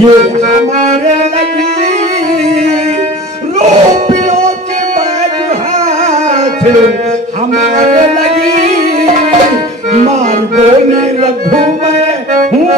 ये हमारे लगी रूपियों के बैग हाथ हमारे लगी मार बोले रघु मैं हूँ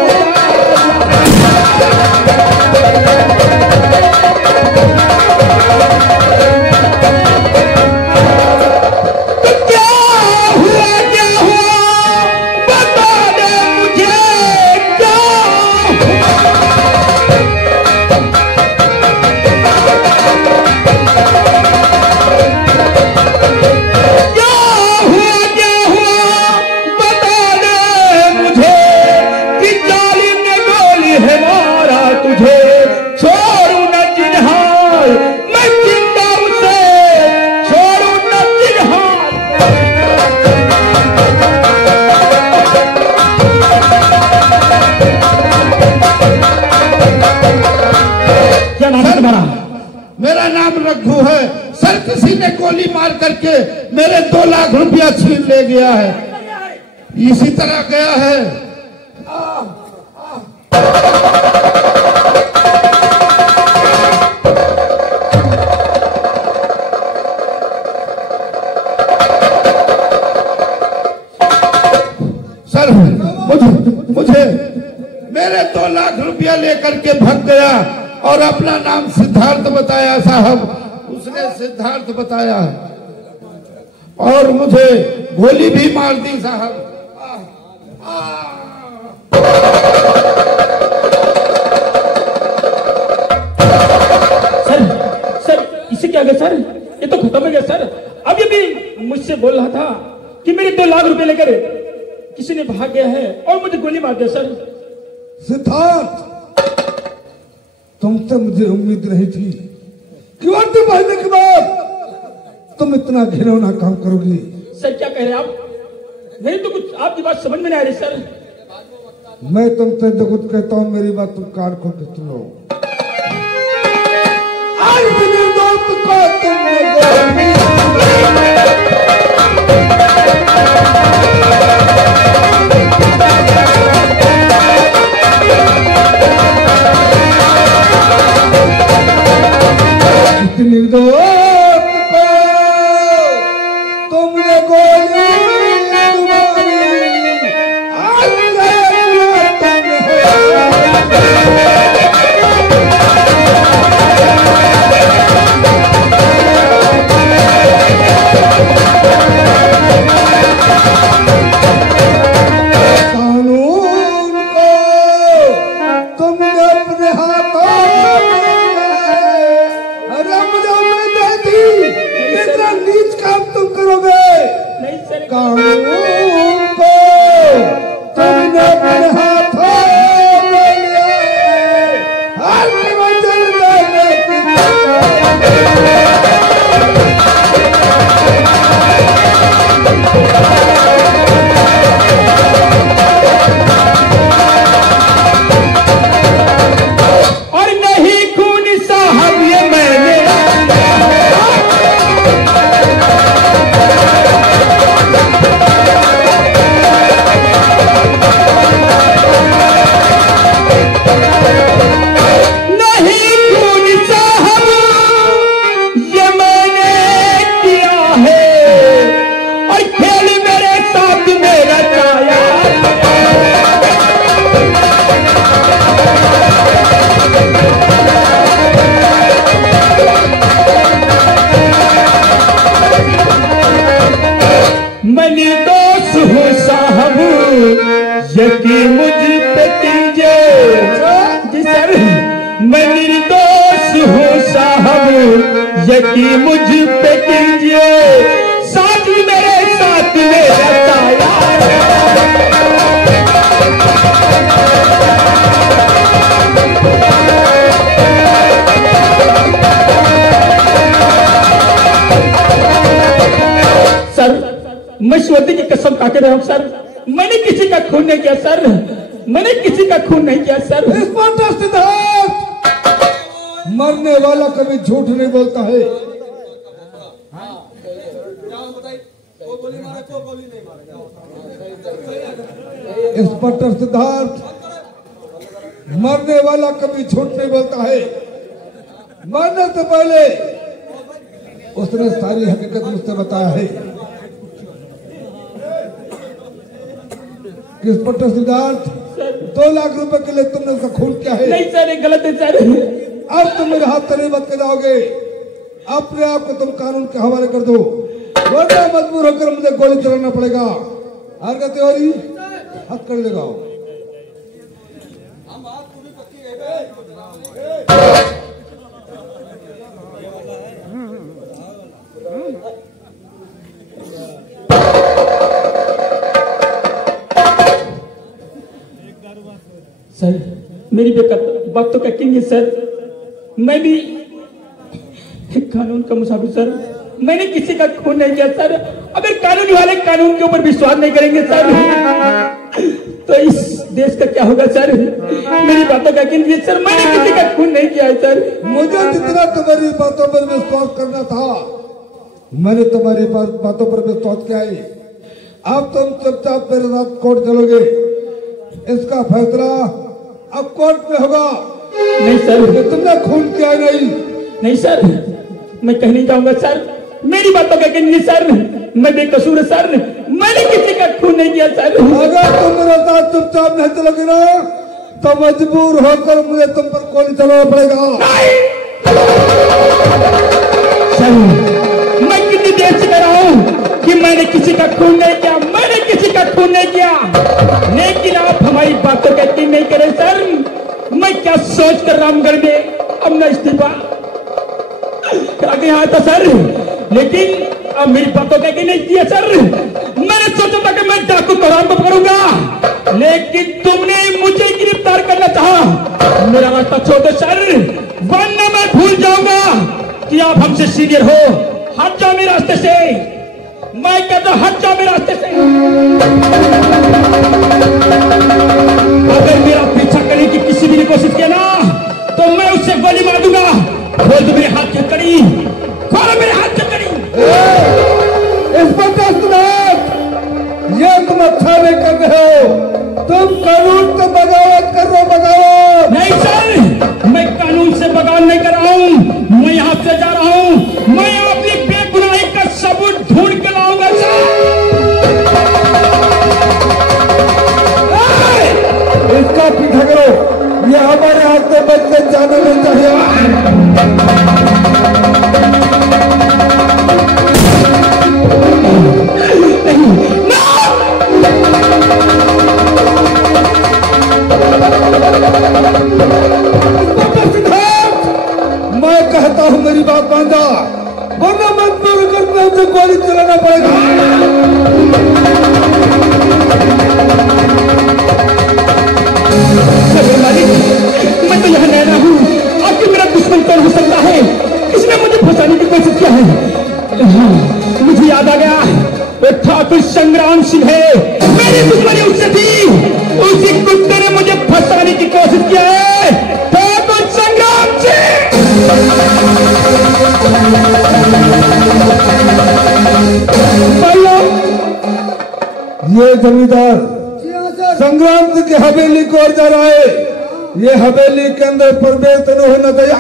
मेरा नाम रघु है। सर किसी ने गोली मार करके मेरे 2 लाख रुपया छीन ले गया है। इसी तरह गया है। सर मुझे मेरे 2 लाख रुपया लेकर के भाग गया और अपना नाम सिद्धार्थ बताया साहब। उसने सिद्धार्थ बताया और मुझे गोली भी मार दी साहब। सर इसे क्या गया सर? ये तो खत्म हो गया सर। अब ये भी मुझसे बोल रहा था कि मेरे 2 लाख रुपए लेकर किसी ने भाग गया है और मुझे गोली मार दिया सर। सिद्धार्थ तुमसे मुझे उम्मीद नहीं थी कि वर्दी पहनने के बाद तुम इतना घिनौना काम करोगी। सर क्या कह रहे हैं आप? नहीं तो कुछ आपकी बात समझ में नहीं आ रही सर। मैं तुमसे जो कुछ कहता हूँ मेरी बात तुम कान खोल के सुनो। आज निर्दोष को तुमने निर्दोष को तुमने गोली कानून को तुमने अपने हाथों इतना नीच काम तुम करोगे। नहीं सर। कानून को तुमने अपने हाथों में लिया हर मंजिल और नहीं खून साहब ये मैंने यकीन मुझ पे कीजिए जी सर। मैं निर्दोष हूँ साहब यकीन मुझ पे कीजिए। साथ मेरे साथ मेरा सर मैं स्वती की कसम खा के रहा हूँ सर। मैंने किसी का खून नहीं किया सर। मैंने किसी का खून नहीं किया सर। सिद्धार्थ मरने वाला कभी झूठ नहीं बोलता है। इंस्पेक्टर सिद्धार्थ मरने वाला कभी झूठ नहीं बोलता है। मरने से पहले उसने सारी हकीकत मुझसे बताया है। किस पर सिद्धार्थ 2 लाख रुपए के लिए तुमने उसका खून किया है? नहीं सर, ये गलत है सर। अब तुम मेरे हाथ तले मत के जाओगे। अपने आप को तुम कानून के हवाले कर दो, वरना मजबूर होकर मुझे गोली चलाना पड़ेगा। हरकत हो रही हाथ कर लगाओ। सर मेरी बात तो कहेंगे सर, मैं भी कानून का मुसाफिर सर, मैंने किसी का खून नहीं किया सर। अगर कानूनी वाले कानून के ऊपर विश्वास नहीं करेंगे सर तो इस देश का क्या होगा सर? मेरी बातों का यकीन सर, मैंने किसी का खून नहीं किया है सर। मुझे जितना तुम्हारी बातों पर विश्वास करना था मैंने तुम्हारी बातों पर विश्वास किया है। अब तुम चुपचाप मेरे साथ कोर्ट चलोगे। इसका फैसला अब कोर्ट में होगा। नहीं सर, तुमने खून किया नहीं सर, मैं कह नहीं जाऊंगा सर। मेरी बातों का यकीन सर, मैं बेकसूर सर, मैंने किसी का खून नहीं किया सर। अगर तुम मेरे साथ चुपचाप नहीं चलोगे ना तो मजबूर होकर मुझे तुम पर गोली चलाना पड़ेगा। सर मैं कितनी देर से कह रहा हूं कि मैंने किसी का खून नहीं किया, मैंने किसी का खून नहीं किया, लेकिन आप हमारी बातों का यकीन नहीं करें सर। मैं क्या सोच कर रामगढ़ में अपना इस्तीफा करा के यहाँ था सर, लेकिन अब मेरी बातों का यकीन नहीं किया सर। मैंने सोचा था कि मैं डाकू तोरान को पकड़ूंगा, लेकिन तुमने मुझे गिरफ्तार करना चाहा। मेरा रास्ता छोड़ दो सर, वरना मैं भूल जाऊंगा कि आप हमसे सीनियर हो। हट जाओ मेरे रास्ते से, मैं कहता हूं हट जाओ मेरे रास्ते से। अगर मेरा पीछा करने की किसी भी ने कोशिश किया ना तो मैं उससे गोली मार दूंगा। खोल दो मेरे हाथ की हथकड़ी, खोलो मेरे हाथ की हथकड़ी। ये तुम अच्छा नहीं कर रहे हो, तुम कानून से बगावत कर रहे हो। बगावत नहीं सर, मैं कानून से बगावत नहीं कर रहा हूं। मैं यहाँ से जा रहा हूं, मैं अपनी बेगुनाही का सबूत ढूंढ के लाऊंगा सर। इसका पीछा करो, ये हमारे हाथ में बच के जाना नहीं चाहिए। मैं कहता हूं मेरी बात मान जा, वरना मजबूर करके उसे गोली चलाना पड़ेगा। मालिक, मैं तो यहाँ नया हूँ, आखिर मेरा दुश्मन कौन हो सकता है? किसने मुझे फंसाने की कोशिश किया है? मुझे याद आ गया, वो ठाकुर संग्राम सिंह है। मेरी दुश्मनी उससे थी, उसी कुत्ते ने मुझे फंसाने की कोशिश किया है। ठाकुर संग्राम सिंह। ये जमींदार संग्राम सिंह की हवेली को ओर जा रहा है। ये हवेली के अंदर प्रवेश नहीं होना चाहिए।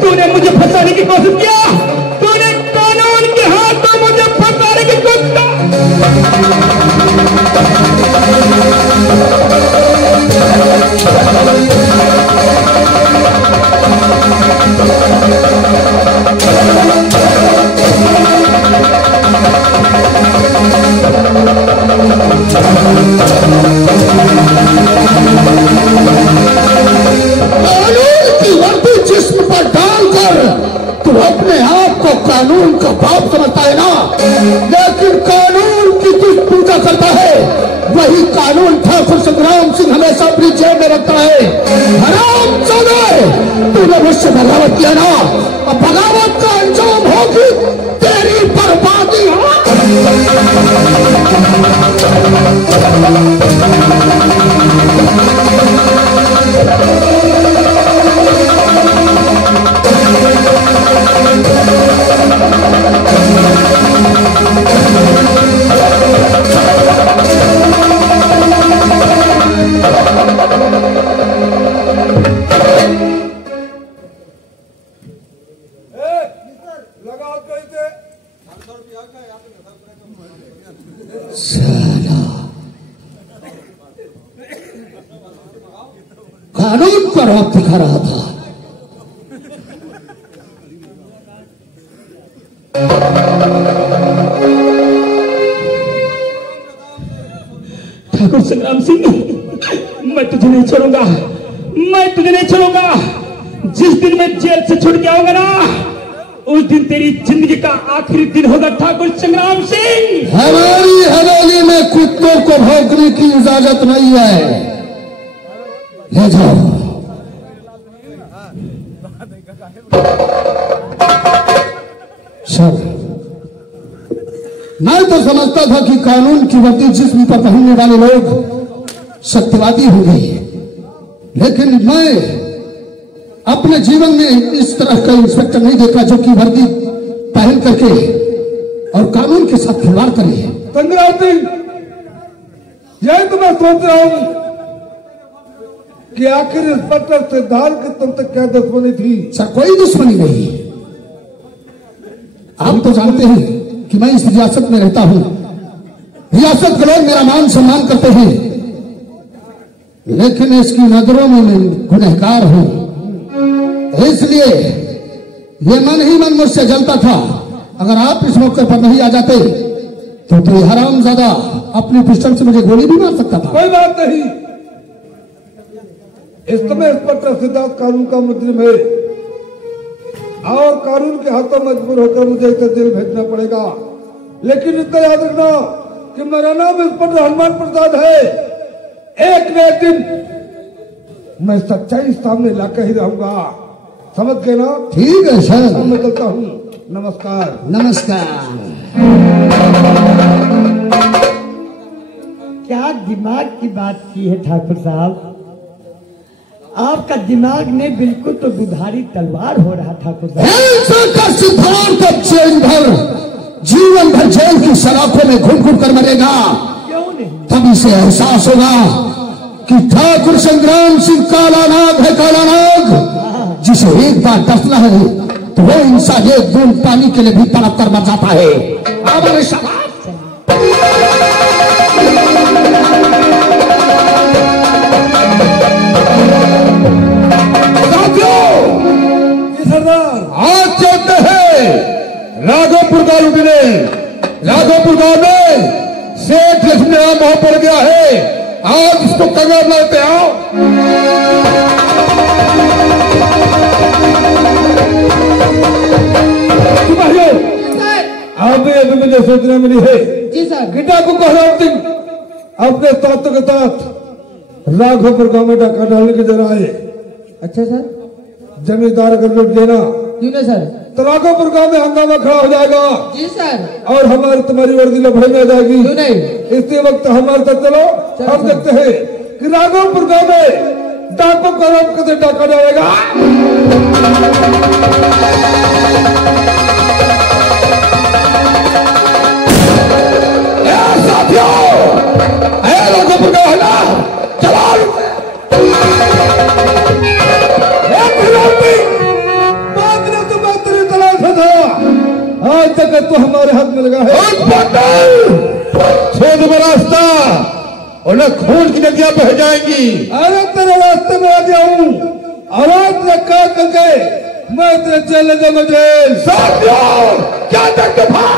तूने मुझे फंसाने की कोशिश किया, तूने कानून के हाथ में मुझे फंसाने की कोशिश किया। अपने आप को कानून का बाप समझता है ना, लेकिन कानून की जो पूजा करता है वही कानून ठाकुर संग्राम सिंह हमेशा अपनी जेब में रखता है। हराम चौधरी, तूने मुझसे बगावत किया ना, अब बगावत का अंजाम होगी तेरी बर्बादी। कानून पर रौब दिखा रहा था। ठाकुर संग्राम सिंह, मैं तुझे नहीं छोड़ूंगा, मैं तुझे नहीं छोड़ूंगा। जिस दिन मैं जेल से छूट के आऊंगा ना, उस दिन तेरी जिंदगी का आखिरी दिन होगा ठाकुर संग्राम सिंह। हमारी हवेली में कुत्तों को भौंकने की इजाजत नहीं है। ले जाओ। सर, मैं तो समझता था कि कानून की वर्दी जिस्म पर पहनने वाले लोग सत्यवादी होंगे, लेकिन मैं अपने जीवन में इस तरह का इंस्पेक्टर नहीं देखा जो कि वर्दी पहन करके और कानून के साथ खिलवाड़ करे। संग्राम सिंह, यही तो मैं सोच रहा हूं कि आखिर इंस्पेक्टर सिद्धार्थ की तुम तक क्या दुश्मनी थी? सर, कोई दुश्मनी नहीं। आप तो जानते हैं कि मैं इस रियासत में रहता हूं, रियासत के लोग मेरा मान सम्मान करते हैं, लेकिन इसकी नजरों में मैं गुनहगार हूं। इसलिए ये मन ही मन मुझसे जलता था। अगर आप इस मौके पर नहीं आ जाते तो ये हरामजादा अपनी पिस्टल से मुझे गोली भी मार सकता था। कोई बात नहीं, इस समय इंस्पेक्टर सिद्धार्थ कानून का मुजरिम है और कानून के हाथों मजबूर होकर मुझे इसे जेल भेजना पड़ेगा। लेकिन इतना याद रखना कि मेरा नाम इंस्पेक्टर हनुमान प्रसाद है। एक न एक दिन मैं सच्चाई सामने लाकर ही रहूंगा, समझ गए ना? ठीक है सर, मैं चलता हूँ। नमस्कार। नमस्कार। क्या दिमाग की बात की है ठाकुर साहब? आपका दिमाग ने बिल्कुल तो दुधारी तलवार हो रहा ठाकुर साहब। सिद्धार्थ अब जेल भर, जीवन भर जेल की सलाखों में घुट घुट कर मरेगा। क्यों नहीं? तब इसे एहसास होगा कि ठाकुर संग्राम सिंह काला नाग है, काला नाग। जिसे एक बार डसना है तो वो इंसान एक बूंद पानी के लिए भी तड़प कर मर जाता है। हमारे आज चलते हैं राघोपुर गांव लुटने। राघोपुर गांव में सेठ लक्ष्मीराम वहां पड़ गया है, आज इसको कगार लाते आओ। अभी मुझे सूचना मिली है। जी सर। गिटा को कह रहा हूं अपने साथों के साथ राघोपुर गांव में डाका डालने की जरा आए। अच्छा सर। जमींदार अगर लुट लेना क्यों नहीं सर? तो राघोपुर गांव में हंगामा खड़ा हो जाएगा। जी सर। और हमारी तुम्हारी वर्दी लफड़े में आ जाएगी। क्यों नहीं? इसी वक्त हमारे साथ चलो, हम देखते हैं कि राघोपुर गांव में डाकों का रोक कैसे डाका डालेगा। राघोपुर गांव है ना, चलो। आज तक तो हमारे हाथ में लगा है छेद में रास्ता, उन्हें खून की नदियां बह जाएंगी। अरे तेरे रास्ते में आ जाऊं और आज रखा करके मैं तेरे जेल ले जाऊंगा। जेल साथियों, क्या देखते भाई?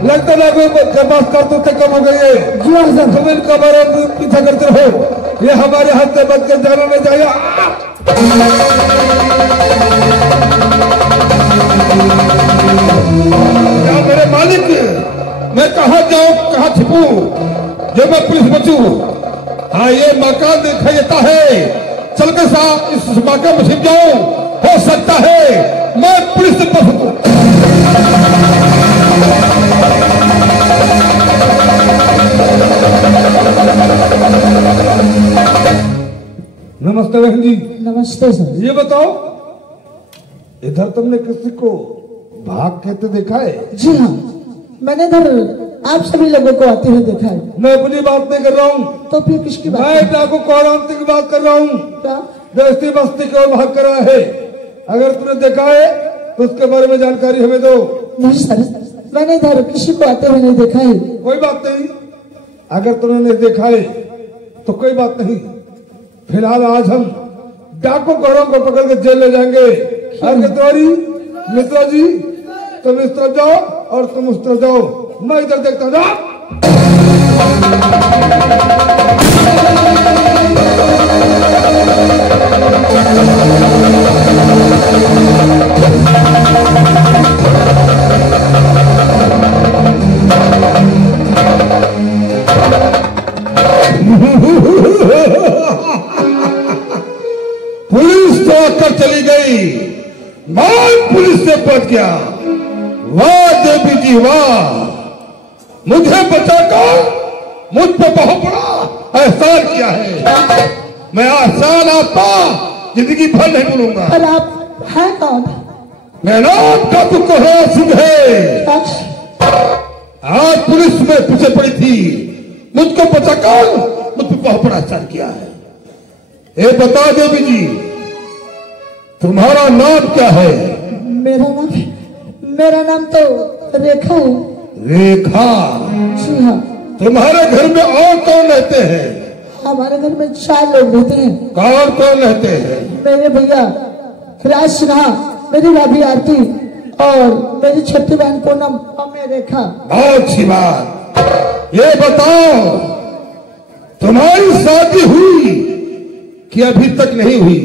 लगता है बस कर तो कम हो गई है। तुम इनका बारे पीछा करते रहो, ये हमारे हाथ से बच कर जाना नहीं चाहिए। क्या मेरे मालिक, मैं कहाँ जाऊँ, कहाँ छिपूं जो मैं पुलिस बचूं? हाँ, ये मकान दिखाई देता है, चल के साथ इस वाक़े में छिप जाऊं। हो सकता है मैं पुलिस से पकड़ूं। नमस्ते बहन जी। नमस्ते सर। ये बताओ, इधर तुमने किसी को भाग कहते देखा है? जी हाँ, मैंने इधर आप सभी लोगों को आते हुए देखा है। मैं अपनी बात नहीं कर रहा हूँ, तो फिर किसकी बात? मैं डाकू कौरांती की बात कर रहा हूँ। क्या? दस्ती बस्ती की ओर भाग कर रहा है। अगर तुमने देखा है तो उसके बारे में जानकारी हमें दो। नहीं सर, मैंने इधर किसी को आते हुए नहीं देखा है। कोई बात नहीं, अगर तुमने नहीं देखा है तो कोई बात नहीं। फिलहाल आज हम डाकू गौरों को पकड़ के जेल ले जाएंगे। आगे तिवारी, मित्रा जी, तुम इस तरफ जाओ और तुम उस तरफ जाओ, मैं इधर देखता हूँ। जाओ। पुलिस तो आकर चली गई, मैं पुलिस से बच गया। वाह देवी जी वाह, मुझे बचाकर मुझ पे बहुत बड़ा एहसान किया है। मैं आसान आपका जिंदगी भर नहीं भूलूंगा। पर आप हैं कौन? मैं नाम का तुकोहरा सिंह है। आज पुलिस में पीछे पड़ी थी, मुझको बचाकर मुझ पे बहुत बड़ा एहसान किया है। ये बता देवी जी, तुम्हारा नाम क्या है? मेरा नाम तो रेखा है। रेखा? जी हाँ। तुम्हारे घर में और कौन रहते हैं? हमारे घर में 4 लोग रहते हैं। कौन कौन रहते हैं? मेरे भैया राज सिन्हा, मेरी भाभी आरती और मेरी छोटी बहन पूनम और मैं रेखा। बहुत अच्छी बात। ये बताओ, तुम्हारी शादी हुई कि अभी तक नहीं हुई?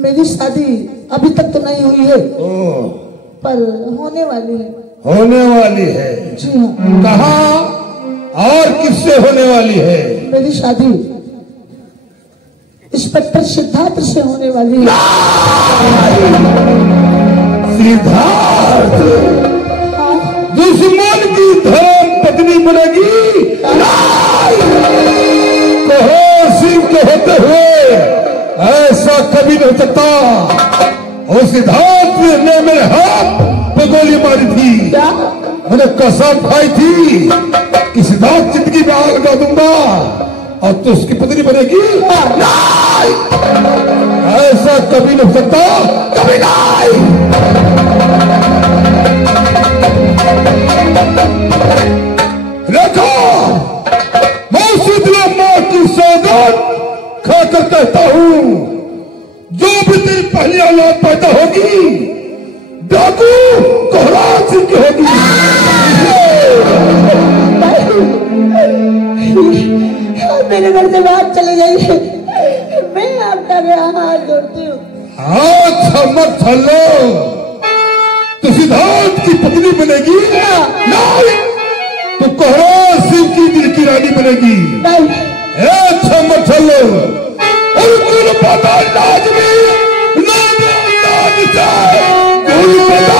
मेरी शादी अभी तक तो नहीं हुई है, ओह, पर होने वाली है। होने वाली है? जी हाँ। कहाँ और किससे होने वाली है? मेरी शादी इंस्पेक्टर सिद्धार्थ से होने वाली है। सिद्धार्थ? दुश्मन की धर्म पत्नी बनेगी? कहो सिंह के होते हुए ऐसा कभी नहीं हो सकता। और सिद्धार्थ ने मेरे हाथ पे गोली मारी थी। क्या? मैंने कसम खाई थी कि सिद्धार्थ जिंदगी में आग लगा दूंगा और तो उसकी पत्नी बनेगी। नहीं, ऐसा कभी नहीं हो सकता, कभी नहीं। देखो, मैं शीतला मां की सौगात खाकर कहता हूं, जो भी तेरी पहली औलाद पैदा होगी डाकू कोहरा सिंह की होगी। मेरे घर से बात चली गई है, मैं आपका हाथ जोड़ती हूँ। हाथ मत छलो, तो सिद्धार्थ की पत्नी बनेगी? नहीं, तो कोहरा सिंह की दिल की रानी बनेगी। नहीं, मत छलो, और कुल पता लाजमी नाम से कुल पता।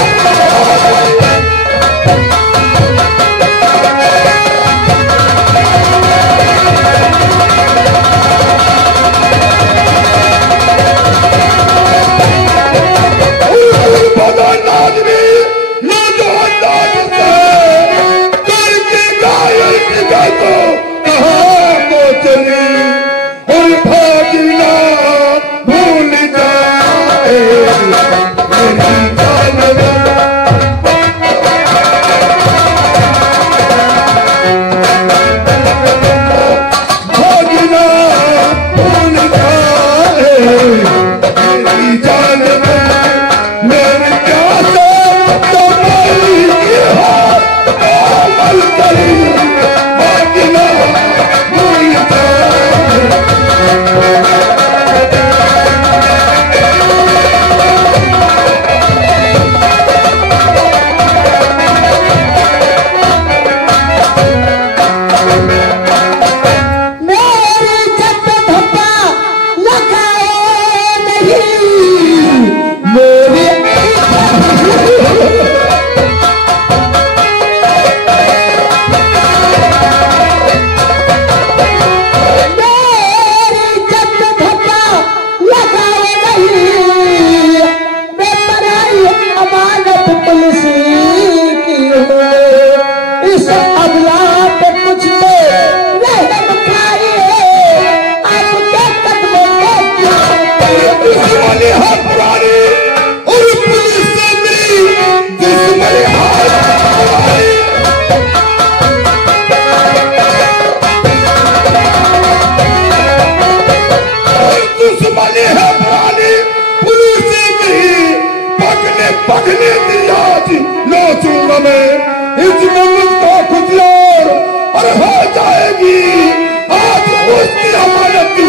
देखने आज नाचूंगा मैं इस मंगल का खुदियार और हो जाएगी आज उसकी अमानत की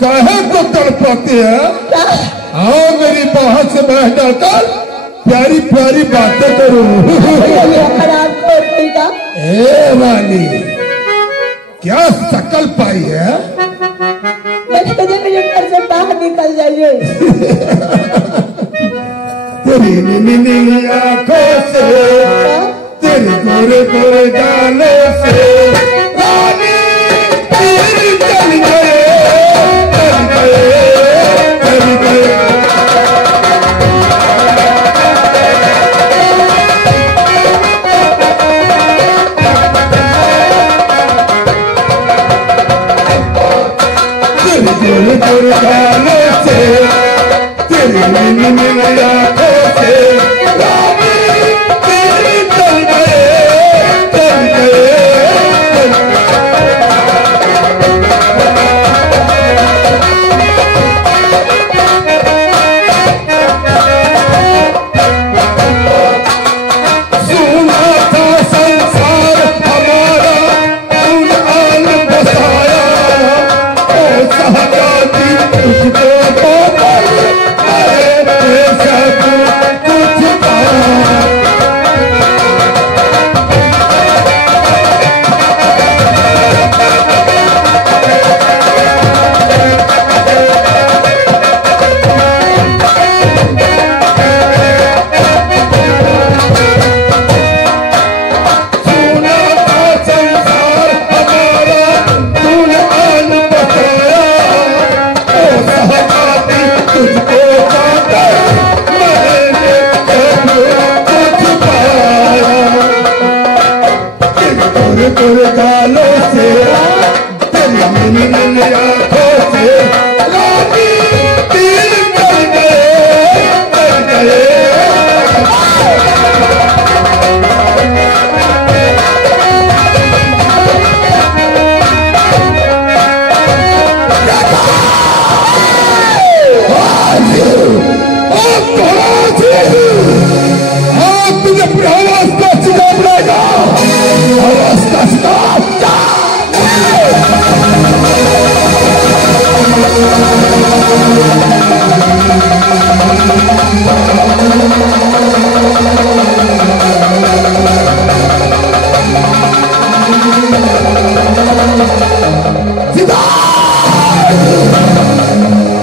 कहे तो तड़पाते हैं। आओ मेरी बाहर से बैठ जाकर प्यारी प्यारी बातें करो। ए रानी क्या शकल पाई है? घर से बाहर निकल जाइए। तेरी नीली आंखों से तेरे गोरे गोरे गालों से रानी तेरी चल गए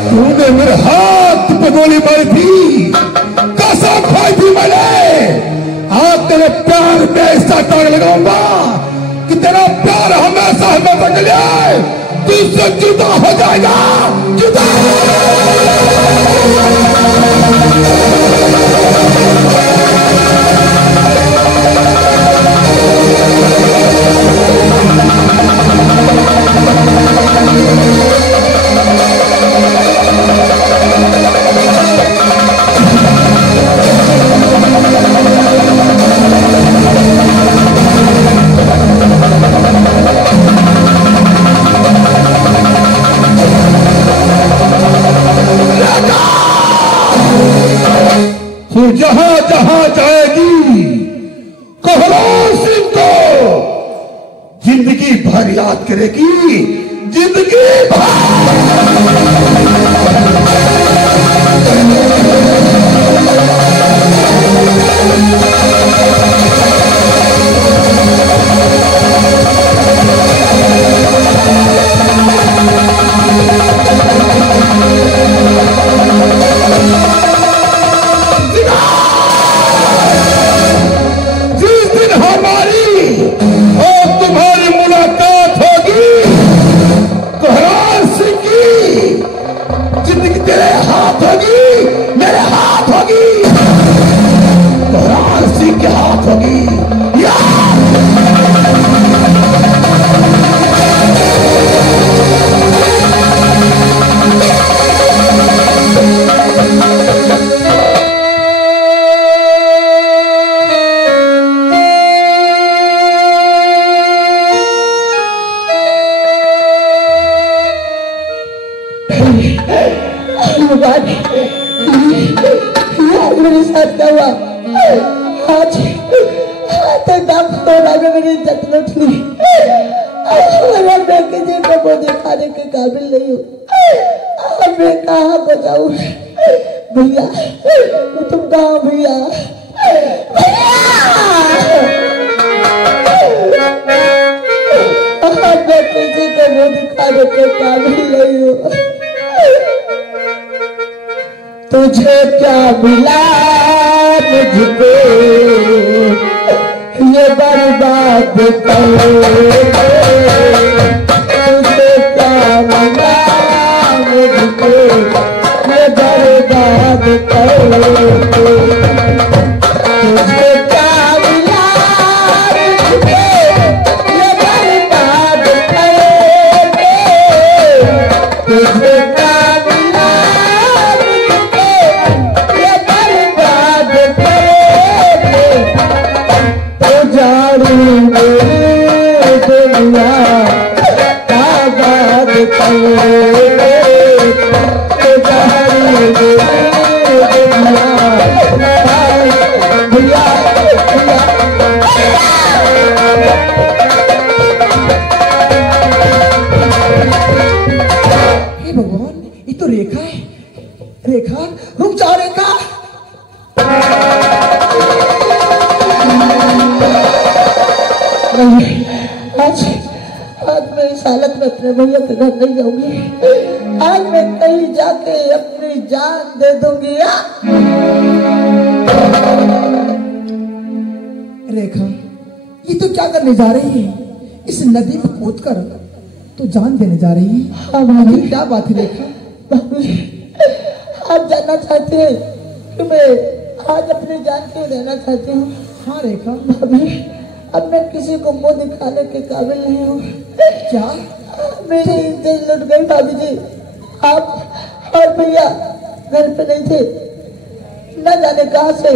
तूने मेरे हाथ पे गोली मारी थी, कसम खाई थी मैंने। आज तेरे प्यार में ऐसा टांग लगाऊंगा कि तेरा प्यार हमेशा हमेशा के लिए तुझसे जुदा हो जाएगा, जुदा। तू जहां जहां जाएगी कोहरार सिंह को जिंदगी भर याद करेगी, जिंदगी भर। तेरे हाथ होगी, मेरे हाथ होगी, कुरान सिंह के हाथ होगी। मेरे साथ क्या हुआ? आज मेरी इज्जत लूट ली। मैं किसी को वो दिखाने के काबिल नहीं हूँ। मैं कहाँ को जाऊँ? भैया तुम कहाँ? भैया मैं किसी को वो दिखाने के काबिल नहीं हूँ। तुझे क्या मिला मुझको ये बर्बाद करे? तुझे क्या मिला मुझको ये बर्बाद करे? तुझे क्या मिला मुझको ये बर्बाद करे? तुझे भगवान, ये तो रेखा है। रेखा, रुक जाओ रेखा। आज मैं इस हालत में अपने भैया के घर नहीं जाऊंगी। आज मैं कहीं जाके अपनी जान दे दूंगी। रेखा, ये तो क्या करने जा रही है? इस नदी में कूद कर तो जान देने जा रही है। हाँ भाभी, क्या बात है रेखा? भाभी आप जानना चाहते हैं कि मैं आज अपनी जान क्यों देना चाहती हूँ? हाँ रेखा। भाभी अब मैं किसी को मुंह दिखाने के काबिल नहीं हूँ। क्या? मेरी इज्जत लुट गई भाभी जी। आप और भैया घर पे नहीं थे। न जाने कहाँ से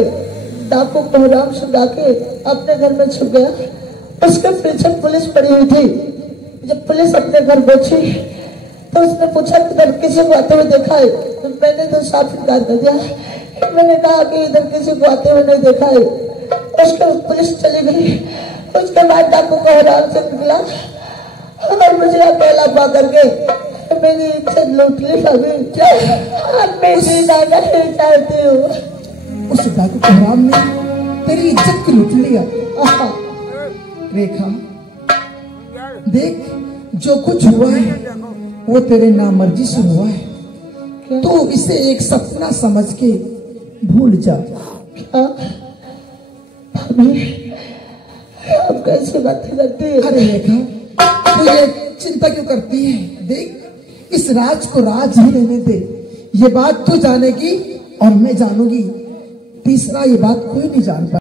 डाकू कोहराम से डाके अपने घर में छुप गया। उसके पीछे पुलिस पड़ी हुई थी। जब पुलिस अपने घर पहुंची तो उसने पूछा कि इधर किसी को आते हुए देखा है? तो मैंने तो साफ इनकार कर दिया। मैंने कहा कि इधर किसी को आते हुए नहीं देखा है। उसके पुलिस चली गई। उसके बाद डाकू कोहराम से निकला और मुझे अकेला पा करके मेरी इज्जत लूट ली। भाभी मैं जीना नहीं चाहती हूँ। उस डाकू कोहराम ने तेरी इज्जत को लूट लिया। रेखा देख, जो कुछ हुआ है वो तेरे नामर्जी से हुआ है। तो इसे एक सपना समझ के भूल जा। भाभी आप कैसे बातें करती है? अरे रेखा, तू ये चिंता क्यों करती है? देख, इस राज को राज ही रहने दे। ये बात तू जानेगी और मैं जानूंगी। तीसरा ये बात कोई नहीं जान पाएगा।